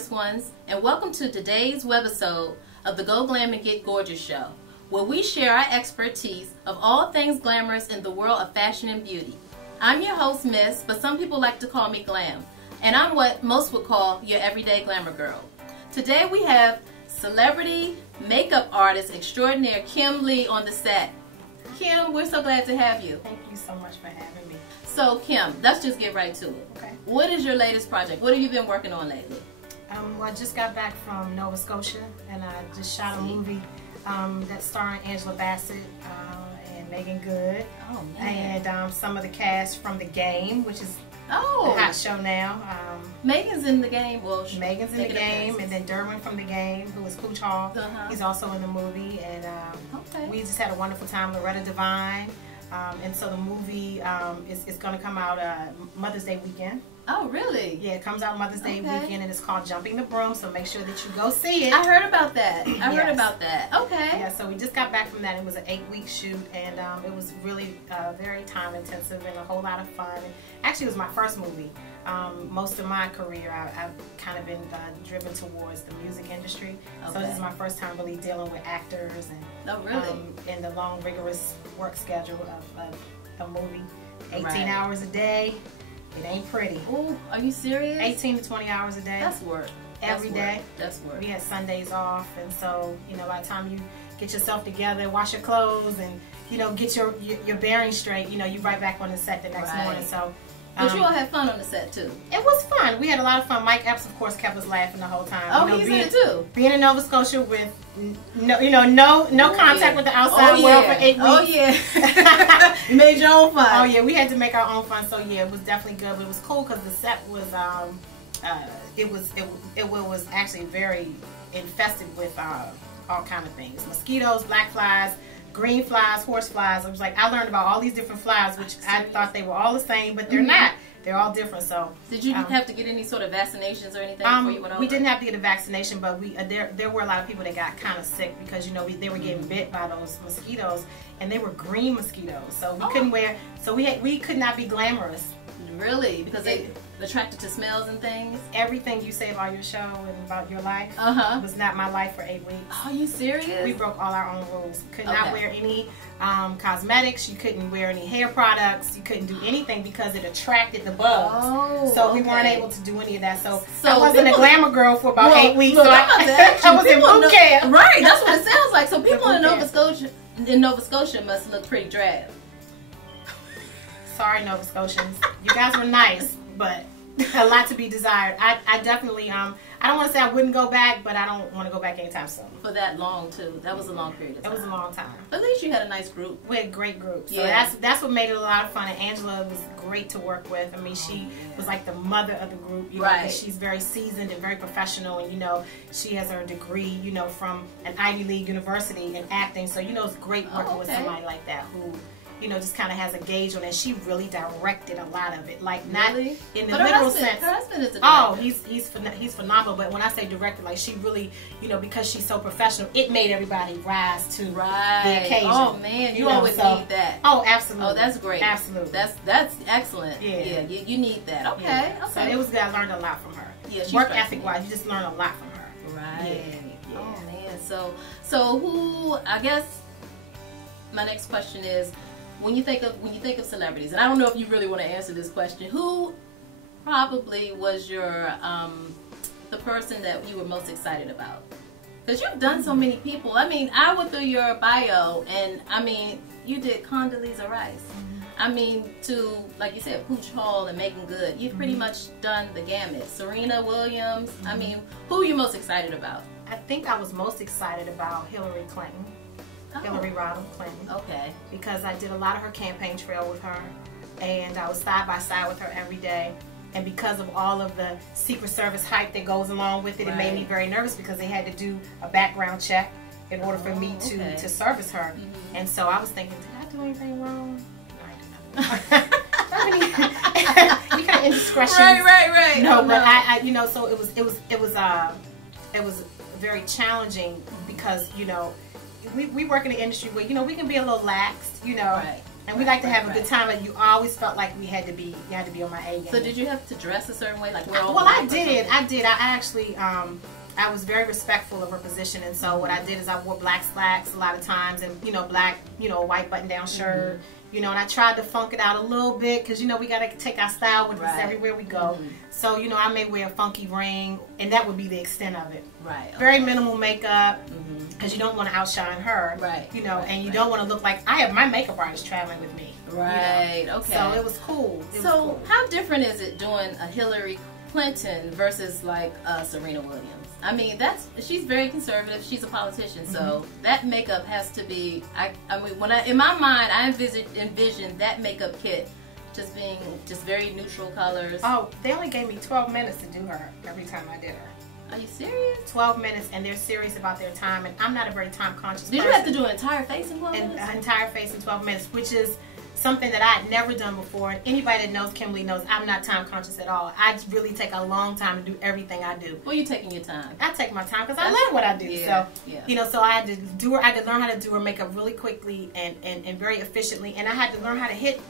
glamorous ones, and welcome to today's webisode of the Go Glam and Get Gorgeous show, where we share our expertise of all things glamorous in the world of fashion and beauty. I'm your host, Myss, but some people like to call me Glam, and I'm what most would call your everyday glamour girl. Today we have celebrity makeup artist extraordinaire Kym Lee on the set. Kym, we're so glad to have you. Thank you so much for having me. So Kym, let's just get right to it. Okay. What is your latest project? What have you been working on lately? Well, I just got back from Nova Scotia, and I just shot a movie that's starring Angela Bassett and Megan Good. Oh man! And some of the cast from The Game, which is a oh hot show now. Megan's in The Game. Well, Megan's in The Game, and then Derwin from The Game, who is Pooch Hall. He's also in the movie, and we just had a wonderful time. Loretta Devine. And so the movie is going to come out Mother's Day weekend. Oh, really? Yeah, it comes out Mother's Day weekend, and it's called Jumping the Broom, so make sure that you go see it. I heard about that. I heard about that. Okay. Yeah, so we just got back from that. It was an 8-week shoot, and it was really very time intensive and a whole lot of fun. And actually, it was my first movie. Most of my career, I've kind of been driven towards the music industry. Okay. So this is my first time really dealing with actors and and the long, rigorous work schedule of a movie. 18 hours a day. It ain't pretty. Oh, are you serious? 18 to 20 hours a day. That's work. Every day. That's work. We had Sundays off, and so by the time you get yourself together, wash your clothes, and get your bearings straight, you right back on the set the next morning. So. But you all had fun on the set too. It was fun. We had a lot of fun. Ep7, of course, kept us laughing the whole time. Oh, he's in it too. Being in Nova Scotia with no contact with the outside world for 8 weeks. Oh yeah. You made your own fun. Oh yeah, we had to make our own fun. So yeah, it was definitely good. But it was cool because the set was it was actually very infested with all kind of things: mosquitoes, black flies, green flies, horse flies. I was like, I learned about all these different flies, which I thought they were all the same, but they're not. They're all different. So, did you have to get any sort of vaccinations or anything before you went over? We didn't have to get a vaccination, but we there were a lot of people that got kind of sick because they were getting bit by those mosquitoes, and they were green mosquitoes. So we couldn't wear. So we could not be glamorous. Really? Because they attracted to smells and things? Everything you say about your show and about your life was not my life for 8 weeks. Are you serious? We broke all our own rules. Could not wear any cosmetics. You couldn't wear any hair products. You couldn't do anything because it attracted the bugs. Oh, so we weren't able to do any of that. So I wasn't a glamour girl for about 8 weeks. Look, so I was in boot camp. Right, that's what it sounds like. So people in Nova Scotia must look pretty drab. Sorry, Nova Scotians. You guys were nice, but a lot to be desired. I definitely, I don't want to say I wouldn't go back, but I don't want to go back anytime soon. For that long, too. That was a long period of time. It was a long time. But at least you had a nice group. We had a great group. So that's what made it a lot of fun. And Angela was great to work with. I mean, she was like the mother of the group. She's very seasoned and very professional. And, she has her degree, from an Ivy League university in acting. So, it's great working with somebody like that who... just kind of has a gauge on it. She really directed a lot of it, like not in the literal sense. Her husband is a director. Oh, he's phenomenal. But when I say director, like she really, because she's so professional, it made everybody rise to the occasion. Oh man, you always need that. Oh, absolutely. Oh, that's great. Absolutely. That's excellent. Yeah, you need that. Okay, okay. So it was good. I learned a lot from her. Yeah, work ethic wise, you just learn a lot from her. Right. Yeah. Oh man. So who? I guess my next question is. When you think of celebrities, and I don't know if you really want to answer this question, who probably was your the person that you were most excited about? Because you've done so many people. I mean, I went through your bio, and I mean, you did Condoleezza Rice. I mean, to like you said, Pooch Hall and Megan Good. You've pretty much done the gamut. Serena Williams. I mean, who are you most excited about? I think I was most excited about Hillary Clinton. Hillary Rodham Clinton. Okay. Because I did a lot of her campaign trail with her, and I was side by side with her every day. And because of all of the Secret Service hype that goes along with it, it made me very nervous because they had to do a background check in order for me to service her. And so I was thinking, did I do anything wrong? No, I did not. You kind of indiscretion. Right. No, but I so it was very challenging because we work in the industry where we can be a little laxed, And we like to have a good time, and you always felt like you had to be on my A game. So did you have to dress a certain way, like wear all Well, black I did. I actually, I was very respectful of her position, and so what I did is I wore black slacks a lot of times, and black, white button-down shirt. And I tried to funk it out a little bit because, we got to take our style with us everywhere we go. So, I may wear a funky ring, and that would be the extent of it. Right. Okay. Very minimal makeup because you don't want to outshine her. Right. And you don't want to look like, I have my makeup artist traveling with me. Right. Okay. So it was cool. How different is it doing a Hillary Clinton versus like Serena Williams? I mean, she's very conservative. She's a politician, so that makeup has to be. I mean, in my mind, I envision that makeup kit just being very neutral colors. Oh, they only gave me 12 minutes to do her every time I did her. Are you serious? 12 minutes, and they're serious about their time, and I'm not a very time conscious person. Did you have to do an entire face in 12 minutes? An entire face in 12 minutes, which is something that I had never done before. And anybody that knows Kym Lee knows I'm not time conscious at all. I really take a long time to do everything I do. Well, you taking your time? I take my time because I love what I do. Yeah, so, so I had to do her. I had to learn how to do her makeup really quickly and very efficiently. And I had to learn how to hit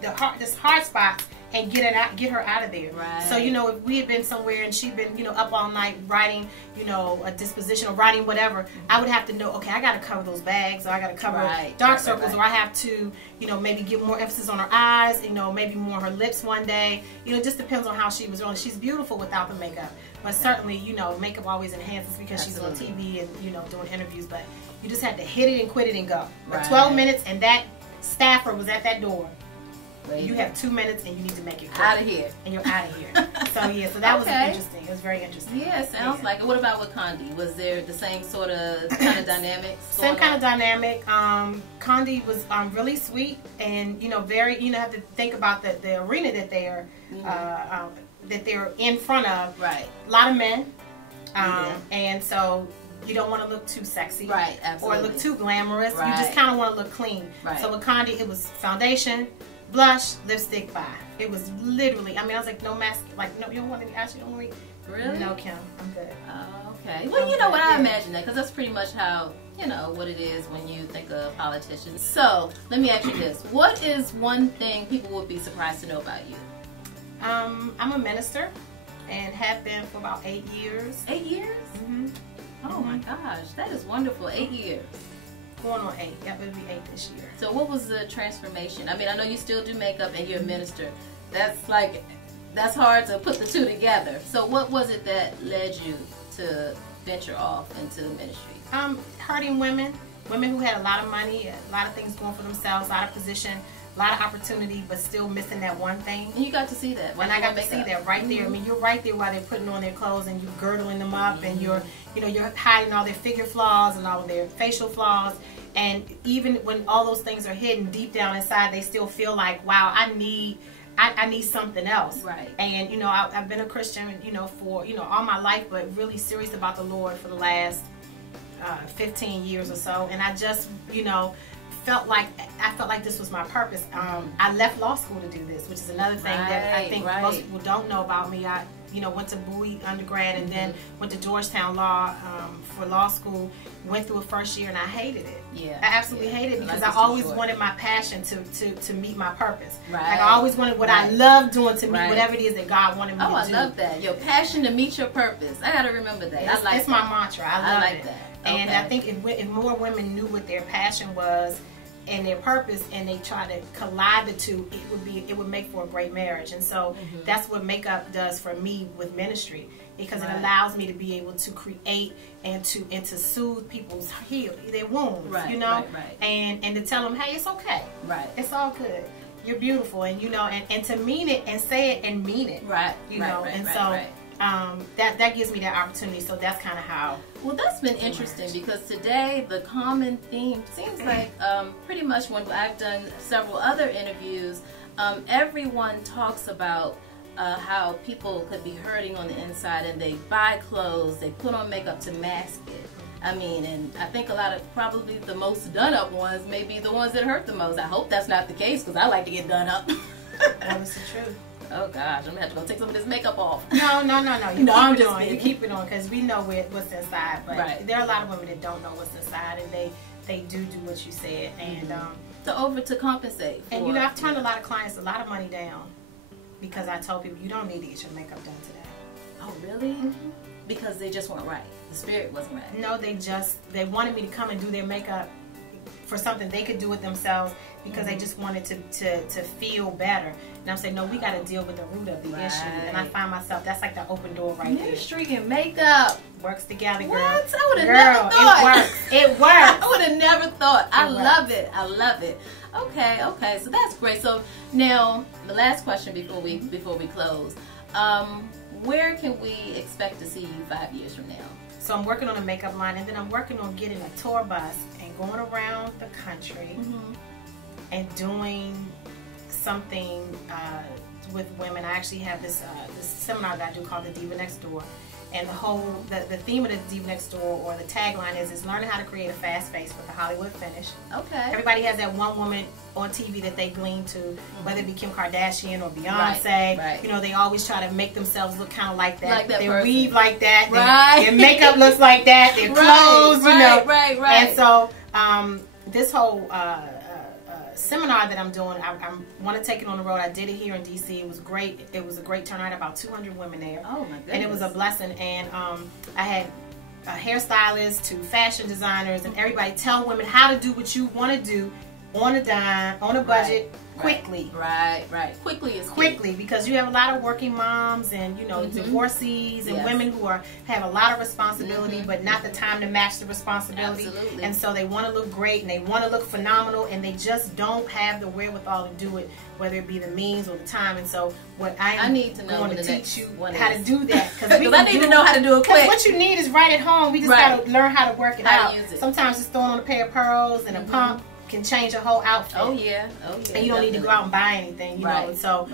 the hard spots and get her out of there. Right. So, if we had been somewhere and she'd been, up all night writing, a disposition or writing whatever, I would have to know, okay, I got to cover those bags, or I got to cover dark circles, or I have to, maybe give more emphasis on her eyes, maybe more her lips one day. It just depends on how she was rolling. She's beautiful without the makeup, but certainly, makeup always enhances because she's on TV and, doing interviews, but you just had to hit it and quit it and go. Right. 12 minutes, and that staffer was at that door. You have 2 minutes and you need to make it quick. Out of here. And you're out of here. So that was interesting. It was very interesting. Yeah, it sounds like it. What about with Condi? Was there the same sort of kind of dynamics? Same kind of dynamic. Condi was really sweet and very. Have to think about the arena that they're in front of. Right. A lot of men. And so you don't want to look too sexy. Right. Absolutely. Or look too glamorous. Right. You just kind of want to look clean. Right. So with Condi, it was foundation, blush, lipstick, bye. It was literally, I mean, I was like, no mask, like, no, you don't want any ash, you don't want any. Really? No, Kym, I'm good. Oh, okay. Well, you know what, I imagine that, because that's pretty much how, what it is when you think of politicians. So, let me ask you this. What is one thing people would be surprised to know about you? I'm a minister, and have been for about 8 years. 8 years? Mm-hmm. Oh my gosh, that is wonderful. 8 years. Going on 8. Yep, it'll be 8 this year. So what was the transformation? I mean, I know you still do makeup and you're a minister. That's hard to put the two together. So what was it that led you to venture off into ministry? Hurting women who had a lot of money, a lot of things going for themselves, a lot of position, a lot of opportunity, but still missing that one thing. And you got to see that. And I got to see that right there. I mean, you're right there while they're putting on their clothes and you're girdling them up, and you're hiding all their figure flaws and all of their facial flaws. And even when all those things are hidden deep down inside, they still feel like, wow, I need something else. Right. And I've been a Christian, for all my life, but really serious about the Lord for the last 15 years or so. And I just felt like this was my purpose. I left law school to do this, which is another thing that I think most people don't know about me. I went to Bowie undergrad and then went to Georgetown Law for law school. Went through a first year and I hated it. Yeah, I absolutely hated it because I always wanted my passion to meet my purpose. Right. Like I always wanted what I love doing to meet whatever it is that God wanted me to do. Oh, I love that. Your passion to meet your purpose. I got to remember that. It's my mantra. I love it. That. And I think if more women knew what their passion was and their purpose, and they try to collide the two, it would make for a great marriage. And so that's what makeup does for me with ministry, because it allows me to be able to create and to soothe people's their wounds, and to tell them, hey, it's okay, it's all good, you're beautiful, and and to mean it and say it and mean it, that gives me that opportunity. So that's kind of how. Well, that's been interesting, because today the common theme seems like pretty much when I've done several other interviews, everyone talks about how people could be hurting on the inside and they buy clothes, they put on makeup to mask it. I mean, and I think a lot of probably the most done up ones may be the ones that hurt the most. I hope that's not the case, because I like to get done up. That was the truth. Oh gosh, I'm gonna have to go take some of this makeup off. No. You keep it on, because we know what's inside. But there are a lot of women that don't know what's inside, and they do what you said. And to compensate. And you know, I've turned a lot of clients a lot of money down because I told people you don't need to get your makeup done today. Oh, really? Mm-hmm. Because they just weren't right. The spirit wasn't right. No, they wanted me to come and do their makeup for something they could do it themselves because they just wanted to feel better. And I'm saying, no, we got to deal with the root of the issue. And I find myself, that's like the open door right there. Ministry and makeup works together, girl. What? I would have never thought. It works. I would have never thought. I love it. I love it. Okay. So that's great. So now the last question before we close. Where can we expect to see you 5 years from now? So I'm working on a makeup line, and then I'm working on getting a tour bus and going around the country and doing something with women. I actually have this seminar that I do called the Diva Next Door, and the theme of the Diva Next Door, or the tagline, is learning how to create a fast face with a Hollywood finish. Okay. Everybody has that one woman on TV that they glean to, whether it be Kim Kardashian or Beyonce. Right. You know, they always try to make themselves look kind of like that. Like that they person. weave like that. Right. Their makeup looks like that. Their clothes, you know. Right. And so this whole seminar that I'm doing, I want to take it on the road. I did it here in DC. It was great. It was a great turnout. About 200 women there. Oh my goodness. And it was a blessing. And I had hairstylists to fashion designers and everybody tell women how to do what you want to do on a dime, on a budget, quickly. Right. Quickly is quickly, because you have a lot of working moms and, you know, divorcees and women who have a lot of responsibility, but not the time to match the responsibility. Absolutely. And so they want to look great and they want to look phenomenal, and they just don't have the wherewithal to do it, whether it be the means or the time. And so what I need to know going to teach you how to do that, because I need to know how to do it quick. What you need is right at home. We just got to learn how to work it out. Use it. Sometimes just throwing on a pair of pearls and a pump can change a whole outfit. Oh yeah. And you don't need to go out and buy anything, you know. And so,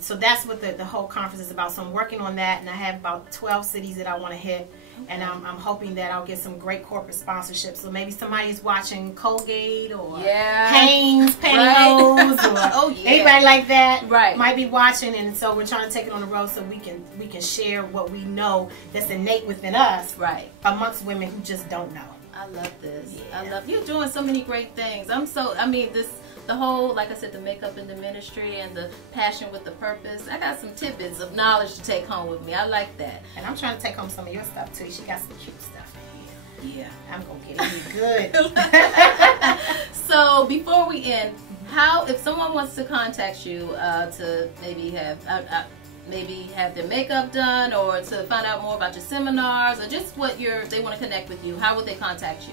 so that's what the whole conference is about. So I'm working on that, and I have about 12 cities that I want to hit, and I'm hoping that I'll get some great corporate sponsorships. So maybe somebody's watching Colgate or Hanes pantyhose or anybody like that might be watching, and so we're trying to take it on the road so we can share what we know that's innate within us amongst women who just don't know. I love this. I love you're doing so many great things. The whole, like I said, the makeup in the ministry and the passion with the purpose. I got some tidbits of knowledge to take home with me. I like that. And I'm trying to take home some of your stuff too. She got some cute stuff in here. Yeah, I'm gonna get it good. So before we end, if someone wants to contact you to maybe have their makeup done, or to find out more about your seminars, or just they want to connect with you, how would they contact you?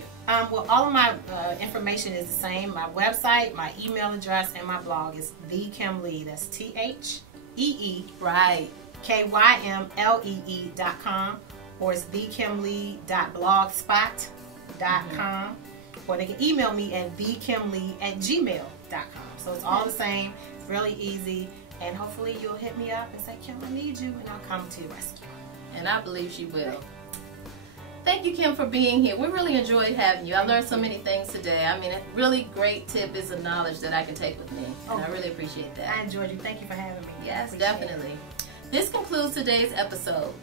Well, all of my information is the same. My website, my email address, and my blog is the Kym Lee. That's TheeeKymlee.com, or it's thekymlee.blogspot.com, or they can email me at thekymlee@gmail.com. So it's all the same, really easy. And hopefully you'll hit me up and say, Kym, I need you, and I'll come to your rescue. And I believe she will. Thank you, Kym, for being here. We really enjoyed having you. I learned so many things today. I mean, a really great tidbits of knowledge that I can take with me. And I really appreciate that. I enjoyed you. Thank you for having me. Yes, definitely. This concludes today's episode.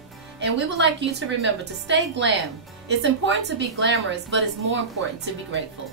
And we would like you to remember to stay glam. It's important to be glamorous, but it's more important to be grateful.